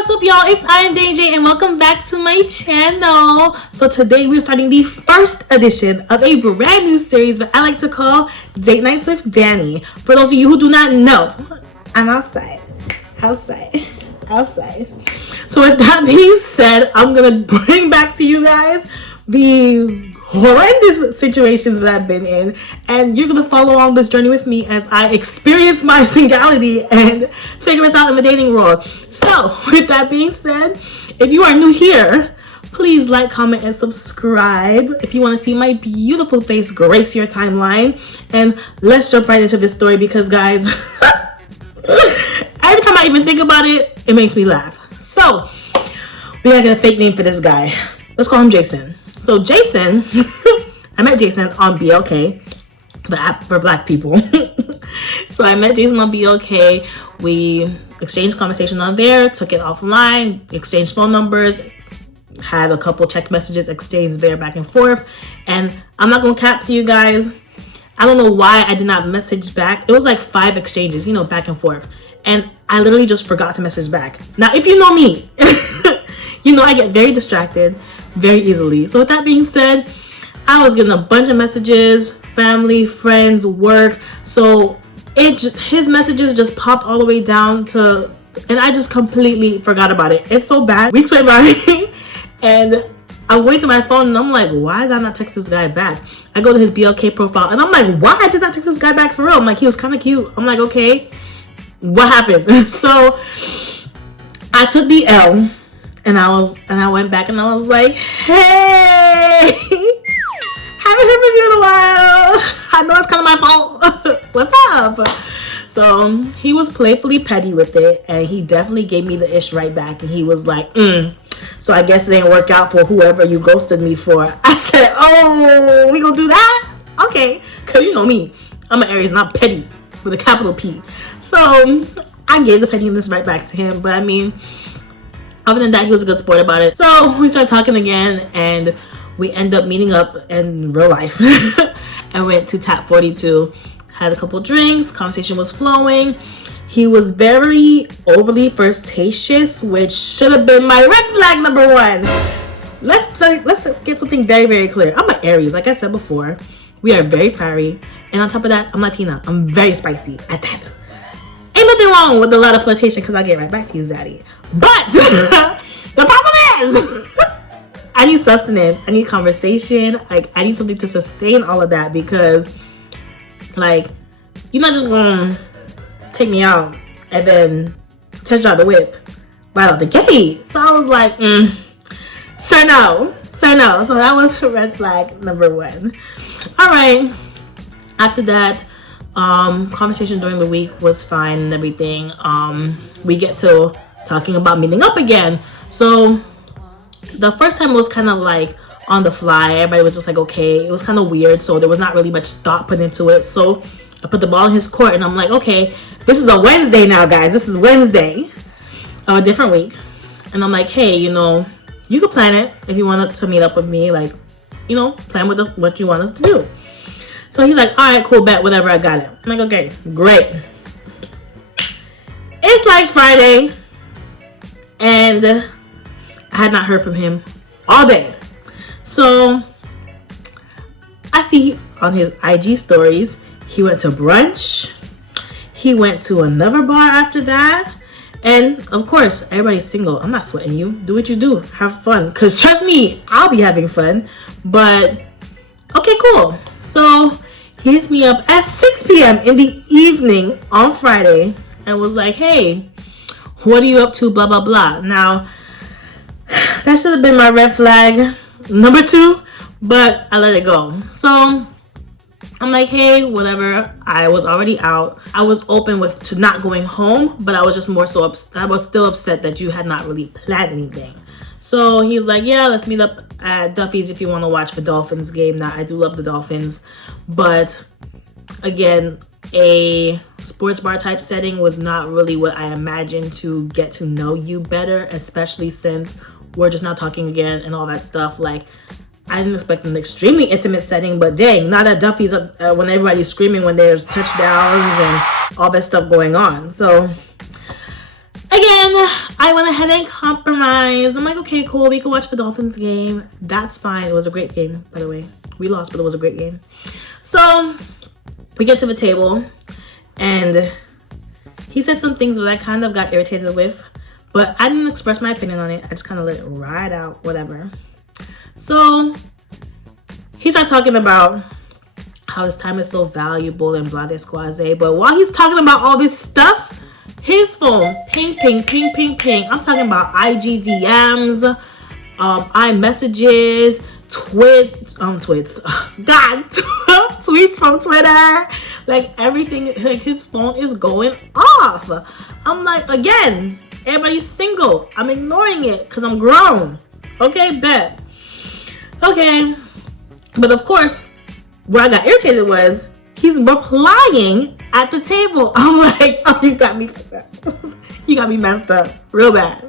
What's up, y'all? It's I am Dannii and welcome back to my channel. So today we're starting the first edition of a brand new series that I like to call Date Nights with Dannii. For those of you who do not know, I'm outside. So with that being said, I'm gonna bring back to you guys the horrendous situations that I've been in, and you're gonna follow along this journey with me as I experience my singularity and figure this out in the dating world. So with that being said, if you are new here, please like, comment, and subscribe if you want to see my beautiful face grace your timeline. And let's jump right into this story because, guys, every time I even think about it, it makes me laugh. So we gotta get a fake name for this guy. Let's call him Jason. So Jason, I met Jason on BLK, the app for black people. So I met Jason on BLK. We exchanged conversation on there, took it offline, exchanged phone numbers, had a couple text messages exchanged there back and forth. And I'm not gonna cap to you guys, I don't know why I did not message back. It was like 5 exchanges, back and forth. And I literally just forgot to message back. Now, if you know me, I get very distracted very easily. So with that being said, I was getting a bunch of messages, family, friends, work. So his messages just popped all the way down to, and I just completely forgot about it. It's so bad. Weeks went by and I went to my phone and I'm like, why did I not text this guy back? I go to his BLK profile and I'm like, why I did not text this guy back for real? I'm like, he was kind of cute. I'm like, okay, what happened? So I took the L and I went back and I was like, hey, haven't heard from you in a while. I know it's kind of my fault. What's up? So he was playfully petty with it, and he definitely gave me the ish right back. And he was like, so I guess it didn't work out for whoever you ghosted me for. I said, oh, we gonna do that? Okay, because you know me, I'm an Aries, not petty with a capital P. So I gave the pettiness right back to him. But I mean, other than that, he was a good sport about it. So we started talking again, and we end up meeting up in real life. I went to Tap 42, had a couple drinks, conversation was flowing. He was very overly flirtatious, which should have been my red flag number 1. Let's get something very, very clear. I'm an Aries, like I said before. We are very fiery, and on top of that, I'm Latina. I'm very spicy at that. Ain't nothing wrong with a lot of flirtation because I'll get right back to you, Zaddy. But the problem is I need sustenance. I need conversation. Like, I need something to sustain all of that because, like, you're not just going to take me out and then test drive the whip right out the gate. So I was like, sir, no. So that was red flag number 1. All right. After that, conversation during the week was fine and everything. We get to talking about meeting up again. So the first time was kind of like on the fly. Everybody was just like, okay. It was kind of weird, so there was not really much thought put into it. So I put the ball in his court and I'm like, okay, this is a Wednesday now, guys. This is Wednesday of a different week. And I'm like, hey, you could plan it if you wanted to meet up with me. Like, plan with what you want us to do. So he's like, all right, cool, bet, whatever, I got it. I'm like, okay, great. It's like Friday, and I had not heard from him all day. So I see on his IG stories, he went to brunch. He went to another bar after that. And of course, everybody's single. I'm not sweating you. Do what you do. Have fun. Because trust me, I'll be having fun. But okay, cool. So he hits me up at 6 p.m. in the evening on Friday and was like, hey, what are you up to? Blah, blah, blah. Now, that should have been my red flag number 2, but I let it go. So I'm like, hey, whatever. I was already out. I was open to not going home, but I was just more so I was still upset that you had not really planned anything. So he's like, yeah, let's meet up at Duffy's if you want to watch the Dolphins game. Now, I do love the Dolphins, but again, a sports bar type setting was not really what I imagined to get to know you better, especially since we're just not talking again and all that stuff. Like, I didn't expect an extremely intimate setting, but dang, not at Duffy's when everybody's screaming when there's touchdowns and all that stuff going on. So Again, I went ahead and compromised. I'm like, okay, cool. We can watch the Dolphins game. That's fine. It was a great game, by the way. We lost, but it was a great game. So we get to the table, and he said some things that I kind of got irritated with, but I didn't express my opinion on it. I just kind of let it ride out, whatever. So he starts talking about how his time is so valuable and blah, blah, squaze. But while he's talking about all this stuff, his phone, ping, ping, ping, ping, ping. I'm talking about IG DMs, iMessages, tweets from Twitter. Like everything, like his phone is going off. I'm like, again, everybody's single. I'm ignoring it because I'm grown. Okay, bet. Okay. But of course, where I got irritated was he's replying at the table. I'm like, oh, you got me messed up real bad.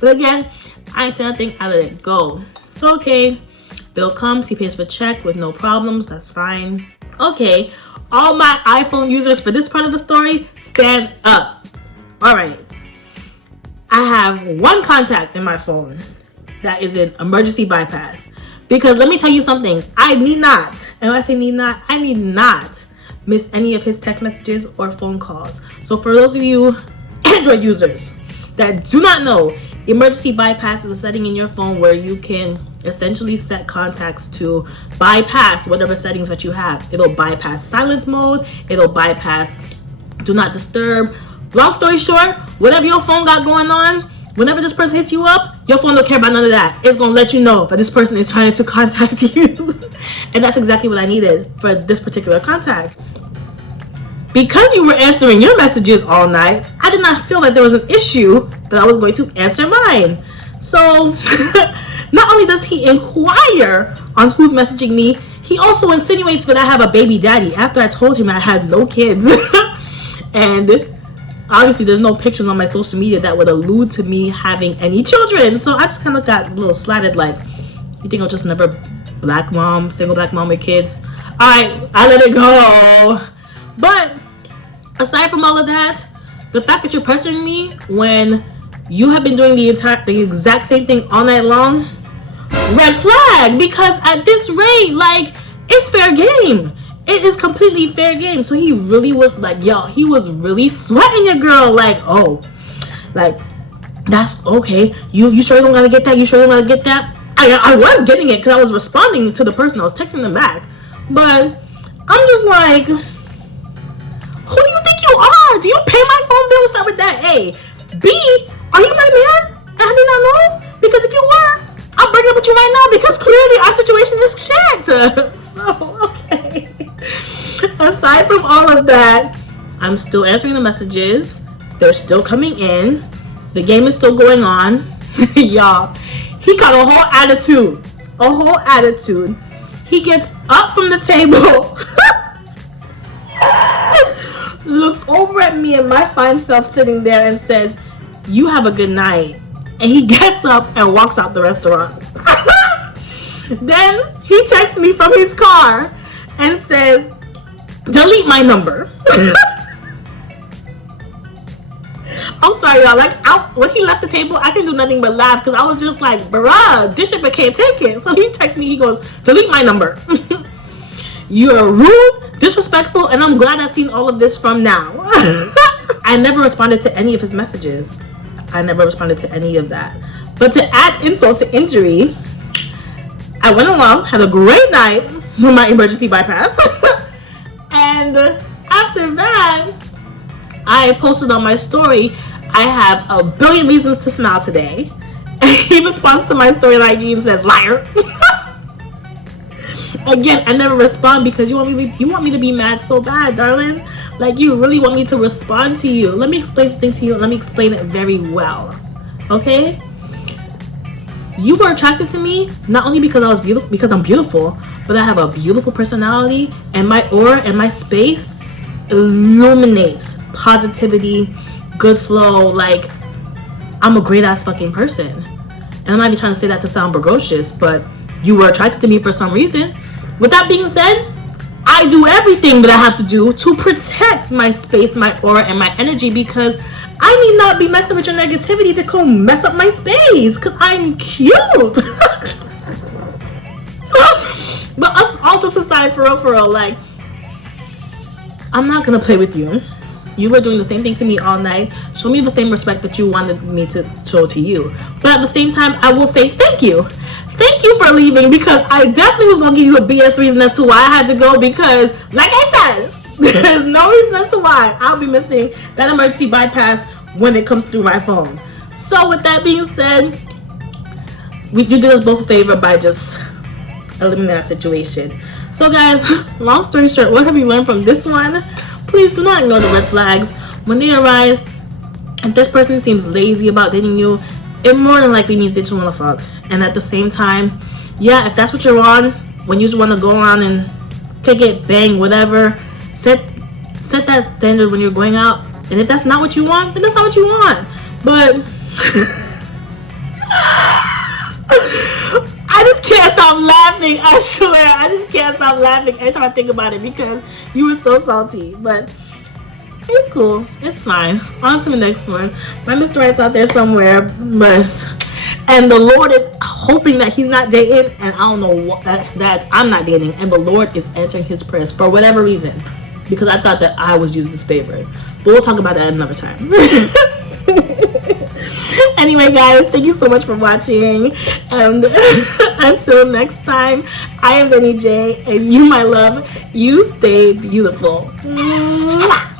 But again, I ain't saying nothing. I let it go. So okay, bill comes, he pays for check with no problems. That's fine. Okay, all my iPhone users for this part of the story, stand up. All right, I have one contact in my phone that is an emergency bypass. Because let me tell you something, I need not, and when I say need not, I need not miss any of his text messages or phone calls. So for those of you Android users that do not know, emergency bypass is a setting in your phone where you can essentially set contacts to bypass whatever settings that you have. It'll bypass silence mode, it'll bypass do not disturb. Long story short, whatever your phone got going on, whenever this person hits you up, your phone don't care about none of that. It's going to let you know that this person is trying to contact you. And that's exactly what I needed for this particular contact. Because you were answering your messages all night, I did not feel like there was an issue that I was going to answer mine. So, not only does he inquire on who's messaging me, he also insinuates that I have a baby daddy after I told him I had no kids. And obviously, there's no pictures on my social media that would allude to me having any children. So I just kind of got a little slatted like, you think I'll just never black mom, single black mom with kids? I let it go. But aside from all of that, the fact that you're pressuring me when you have been doing the exact same thing all night long, red flag. Because at this rate, like, it's fair game. It is completely fair game. So he really was like, yo, he was really sweating your girl. Like, oh, like, that's okay. You sure you don't gotta get that? You sure you don't gotta get that? I was getting it because I was responding to the person. I was texting them back. But I'm just like, who do you think you are? Do you pay my phone bill? Start with that. A. B, are you my man? And I did not know? Because if you were, I'll break up with you right now because clearly our situation is shit. So, okay. Aside from all of that, I'm still answering the messages. They're still coming in. The game is still going on. Y'all, he got a whole attitude. He gets up from the table, looks over at me and my fine self sitting there and says, you have a good night. And he gets up and walks out the restaurant. Then he texts me from his car and says, delete my number. I'm sorry, y'all. Like, when he left the table, I couldn't do nothing but laugh because I was just like, bruh, this shit can't take it. So he texts me, he goes, delete my number. You're rude, disrespectful, and I'm glad I've seen all of this from now. I never responded to any of his messages. I never responded to any of that. But to add insult to injury, I went along, had a great night with my emergency bypass. And after that, I posted on my story, I have a billion reasons to smile today. And he responds to my story on IG and says, liar. Again, I never respond because you want me to be mad so bad, darling. Like, you really want me to respond to you. Let me explain something to you. Let me explain it very well. Okay? You were attracted to me not only because I was beautiful, because I'm beautiful, but I have a beautiful personality, and my aura and my space illuminates positivity, good flow. Like, I'm a great ass fucking person. And I'm not even trying to say that to sound bragocious, but you were attracted to me for some reason. With that being said, I I do everything that I have to do to protect my space, my aura, and my energy, because I need not be messing with your negativity to come mess up my space, because I'm cute. But all jokes aside, for real, like, I'm not gonna play with you. You were doing the same thing to me all night. Show me the same respect that you wanted me to show to you. But at the same time, I will say thank you. Thank you for leaving, because I definitely was going to give you a BS reason as to why I had to go, because, like I said, there's no reason as to why I'll be missing that emergency bypass when it comes through my phone. So with that being said, you did us both a favor by just eliminating that situation. So guys, long story short, what have you learned from this one? Please do not ignore the red flags. When they arise, if this person seems lazy about dating you, it more than likely means they just want to fuck. And at the same time, yeah, if that's what you're on, when you just want to go around and kick it, bang, whatever, set that standard when you're going out. And if that's not what you want, then that's not what you want. But I just can't stop laughing. I swear, I just can't stop laughing every time I think about it, because you were so salty. But it's cool. It's fine. On to the next one. My Mr. Right's out there somewhere, and the Lord is hoping that he's not dating, and I don't know what, that I'm not dating, and the Lord is answering his prayers for whatever reason, because I thought that I was Jesus' favorite. But we'll talk about that another time. Anyway, guys, thank you so much for watching, and until next time, I am Dannii J, and you, my love, you stay beautiful. Mwah!